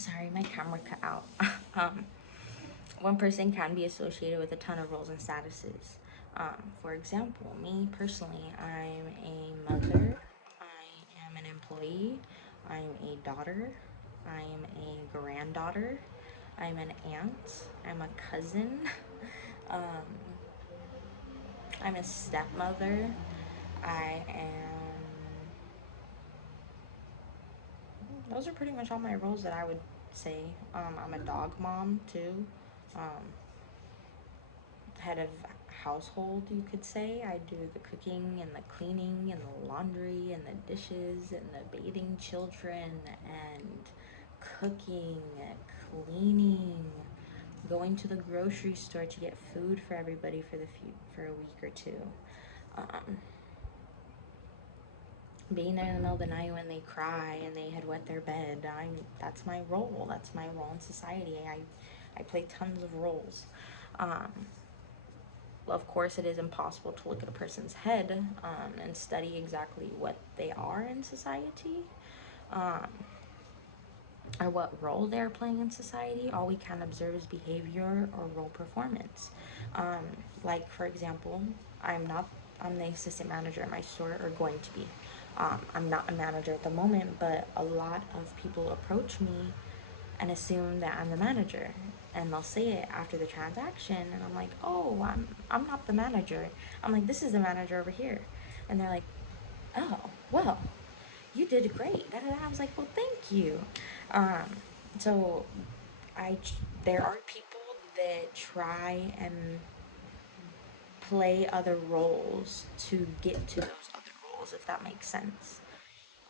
Sorry, my camera cut out. um, One person can be associated with a ton of roles and statuses. For example, me personally, I'm a mother, I am an employee, I'm a daughter, I'm a granddaughter, I'm an aunt, I'm a cousin, um, I'm a stepmother, I am. Those are pretty much all my roles that I would say. I'm a dog mom too. Um, Head of household, you could say. I do the cooking and the cleaning and the laundry and the dishes and the bathing children and cooking, cleaning, going to the grocery store to get food for everybody for a week or two. Um, Being there in the middle of the night when they cry and they had wet their bed. That's my role. That's my role in society. I play tons of roles. Um, of course, it is impossible to look at a person's head and study exactly what they are in society, um, or what role they're playing in society. All we can observe is behavior or role performance. Um, like, for example, I'm not, I'm the assistant manager at my store, or going to be. I'm not a manager at the moment, but a lot of people approach me and assume that I'm the manager. And they'll say it after the transaction, and I'm like, "Oh, I'm not the manager." I'm like, "This is the manager over here," and they're like, "Oh, well, you did great." Da, da, da. I was like, "Well, thank you." Um, so I there are people that try and play other roles to get to those other roles, if that makes sense.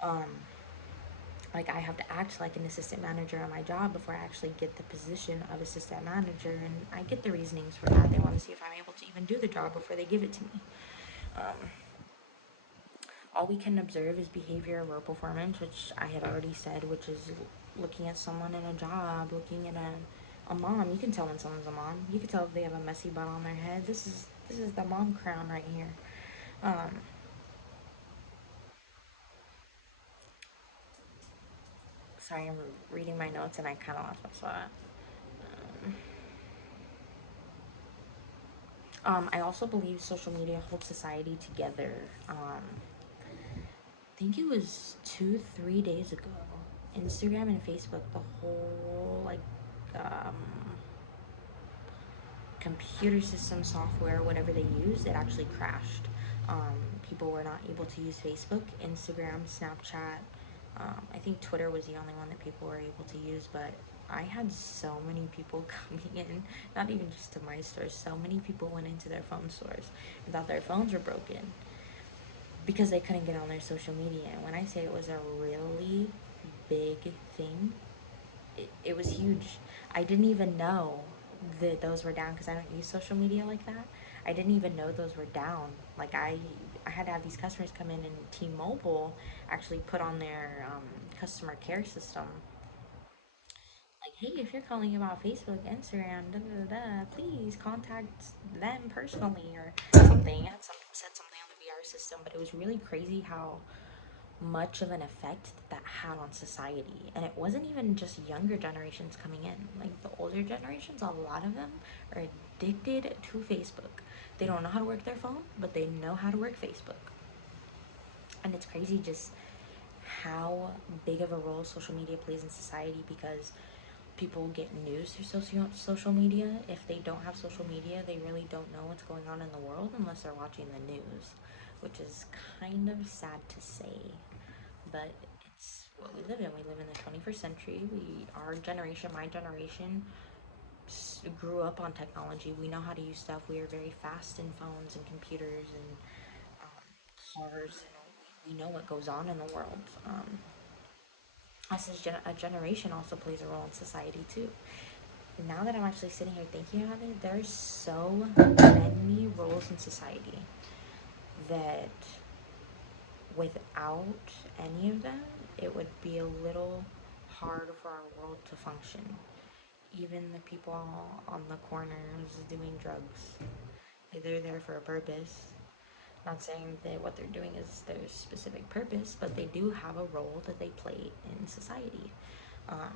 Um, like I have to act like an assistant manager on my job before I actually get the position of assistant manager, and I get the reasonings for that. They want to see if I'm able to even do the job before they give it to me. Um, all we can observe is behavior or performance, which I had already said, which is looking at someone in a job, looking at a mom. You can tell when someone's a mom. You can tell if they have a messy bun on their head. This is the mom crown right here. Um, Sorry, I'm reading my notes and I kind of lost my spot. I also believe social media holds society together. I think it was 3 days ago. Instagram and Facebook, the whole um, computer system software, whatever they used, it actually crashed. People were not able to use Facebook, Instagram, Snapchat. I think Twitter was the only one that people were able to use, but I had so many people coming in, not even just to my stores, so many people went into their phone stores and thought their phones were broken because they couldn't get on their social media. And when I say it was a really big thing, it was huge. I didn't even know that those were down because I don't use social media like that. I didn't even know those were down. Like I had to have these customers come in, and T-Mobile actually put on their customer care system like, "Hey, if you're calling about Facebook, Instagram, da da da, da, please contact them personally," or something. It said something on the VR system, but it was really crazy how much of an effect that had on society. And it wasn't even just younger generations coming in. Like the older generations, a lot of them are addicted to Facebook. They don't know how to work their phone, but they know how to work Facebook. And it's crazy just how big of a role social media plays in society, because people get news through social media. If they don't have social media, they really don't know what's going on in the world unless they're watching the news, which is kind of sad to say, but it's what we live in. We live in the 21st century. Our generation, my generation, grew up on technology. We know how to use stuff. We are very fast in phones and computers and cars, and we know what goes on in the world. Us as a generation also plays a role in society too. Now that I'm actually sitting here thinking about it, there's so many roles in society that without any of them, it would be a little hard for our world to function. Even the people on the corners doing drugs, they're there for a purpose. Not saying that what they're doing is their specific purpose, but they do have a role that they play in society. Um,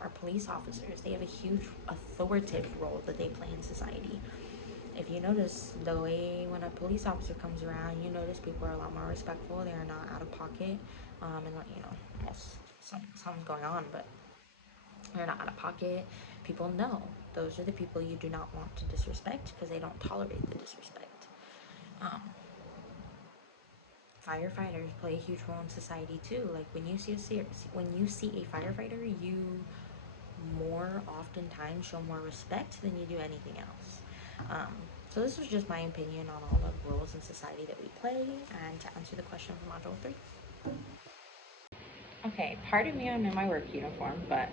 our police officers. They have a huge authoritative role that they play in society. If you notice, the way when a police officer comes around, you notice people are a lot more respectful. They are not out of pocket, and almost something's going on, but they're not out of pocket. People know those are the people you do not want to disrespect because they don't tolerate the disrespect. Um, Firefighters play a huge role in society too. Like when you see a firefighter, you more oftentimes show more respect than you do anything else. So this was just my opinion on all the roles in society that we play, and to answer the question from module 3. Okay, pardon me, I'm in my work uniform, but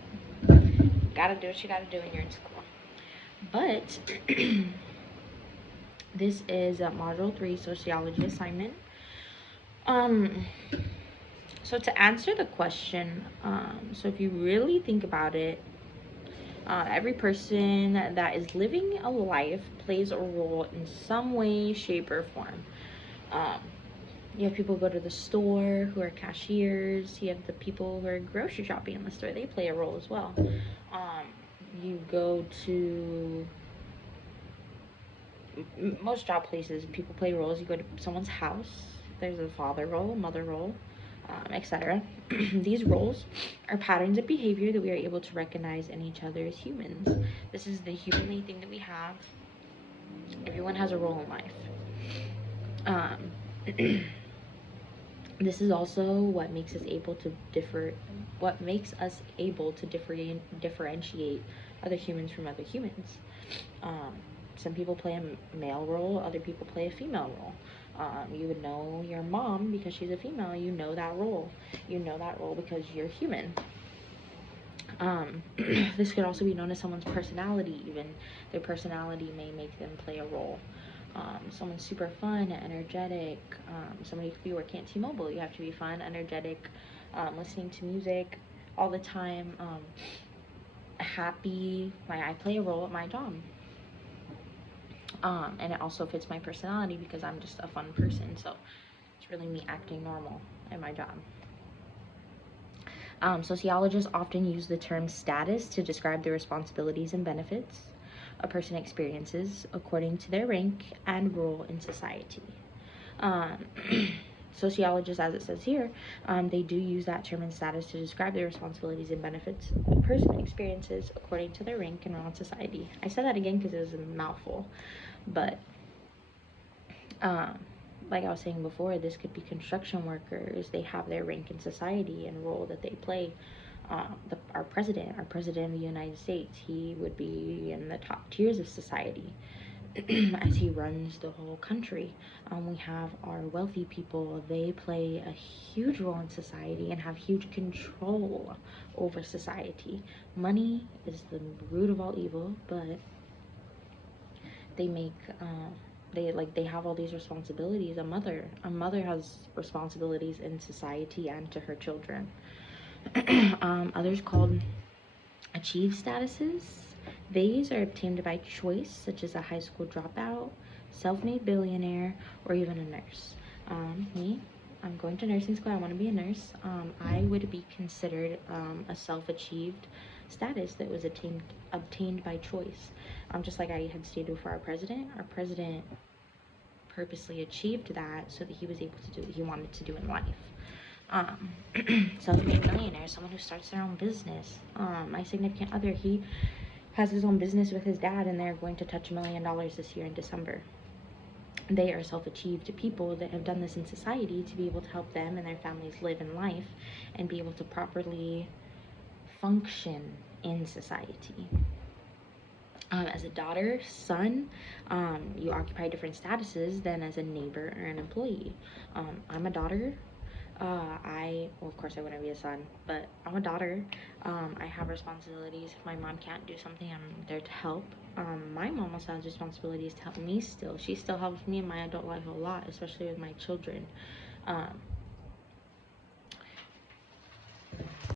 gotta do what you gotta do when you're in school. But this is a module 3 sociology assignment. So to answer the question, so if you really think about it, every person that is living a life plays a role in some way, shape, or form. You have people who go to the store who are cashiers. You have the people who are grocery shopping in the store. They play a role as well. You go to most job places, people play roles. You go to someone's house, there's a father role, a mother role, etc. These roles are patterns of behavior that we are able to recognize in each other as humans. This is the humanly thing that we have. Everyone has a role in life. This is also what makes us able to differentiate other humans from other humans. Some people play a male role, other people play a female role. You would know your mom because she's a female. You know that role. You know that role because you're human. This could also be known as someone's personality. Even their personality may make them play a role. Someone's super fun, energetic. Somebody, if you work at T-Mobile, you have to be fun, energetic, listening to music all the time, happy. I play a role at my job. And it also fits my personality because I'm just a fun person. So it's really me acting normal at my job. Sociologists often use the term status to describe the responsibilities and benefits a person experiences according to their rank and role in society. Sociologists, as it says here, they do use that term and status to describe the responsibilities and benefits a person experiences according to their rank and role in society. I said that again because it was a mouthful, but like I was saying before, this could be construction workers. They have their rank in society and role that they play. Our president of the United States, he would be in the top tiers of society as he runs the whole country. We have our wealthy people. They play a huge role in society and have huge control over society. Money is the root of all evil, but they make they have all these responsibilities. A mother has responsibilities in society and to her children. Others called achieve statuses. These are obtained by choice, such as a high school dropout, self-made billionaire, or even a nurse. Me, I'm going to nursing school. I want to be a nurse. I would be considered a self-achieved status that was obtained by choice. Just like I had stated before, our president purposely achieved that so that he was able to do what he wanted to do in life. Self-made millionaire, someone who starts their own business. My significant other, he has his own business with his dad, and they're going to touch $1 million this year in December. They are self-achieved people that have done this in society to be able to help them and their families live in life and be able to properly function in society. As a daughter, son, you occupy different statuses than as a neighbor or an employee. I'm a daughter. Of course I wouldn't be a son, but I'm a daughter. I have responsibilities. If my mom can't do something, I'm there to help. My mom also has responsibilities to help me still. She still helps me in my adult life a lot, especially with my children.